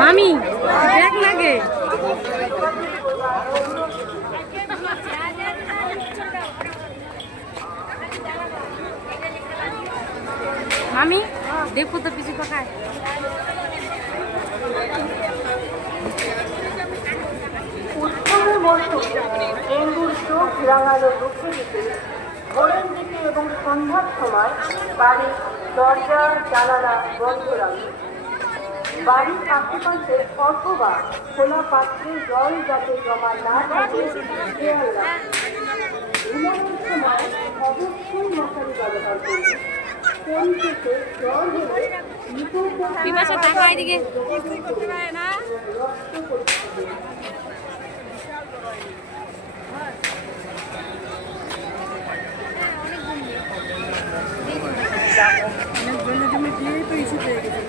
মামি দেখ লাগে মামি দেখো তো পিছু পাকায় উৎসবের মরশুমে ডেঙ্গুর চোখ রাঙানো রুখে দিতে ভোরের দিকে এবং সন্ধ্যার সময় বাড়ির দরজা জানালা বন্ধ রাখুন। বাড়ির আশেপাশে অথবা খোলা পাত্রে জল যাতে জমা না থাকে খেয়াল রাখুন। ঘুমানোর সময় অবশ্যই মশারি ব্যবহার করুন। পরিশেষে জল হলে রক্ত পরীক্ষা করুন। জন্য দিয়েই তো ইস্যু পেয়ে গেছে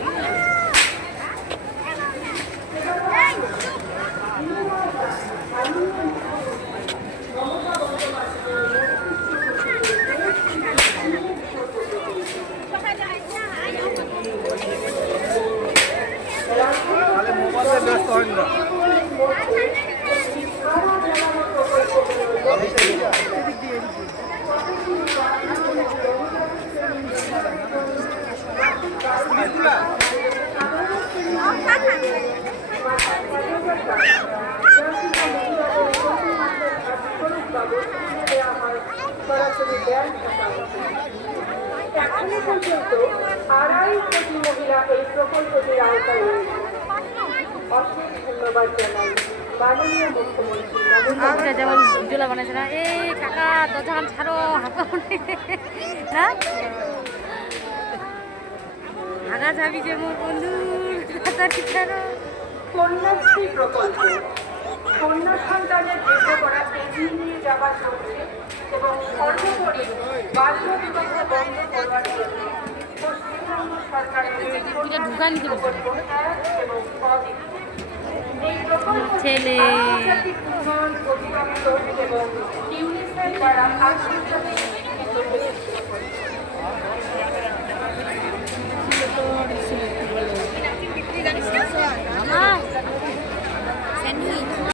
মোবাইলে ব্যস্ত হয় না এখনো পর্যন্ত 2.5 কোটি মহিলা এই প্রকল্পটির আওতায় রয়েছে। অশেষ ধন্যবাদ জানাই মাননীয় মুখ্যমন্ত্রী আচ্ছা যেমন জোলা বানাইছে না এই কাকা দরজাখান ছাড়ো হাঁকা হ্যাঁ হাঁকা যাবি যে মোর বন্ধু ছাড়ো কন্যাশ্রী প্রকল্প কন্যা সন্তানের বৃদ্ধ করা এগিয়ে নিয়ে যাওয়া চলছে এবং সর্বোপরি বাল্য বিবাহ বন্ধ করবার জন্য পশ্চিমবঙ্গ সরকারের প্রকল্প 1 এবং 2 এই প্রকল্প ছেলে আন্তর্জাতিক উন্নয়ন অধিদপ্তর এবং ইউনিসেফ দ্বারা আন্তর্জাতিক স্বীকৃত হয়েছে।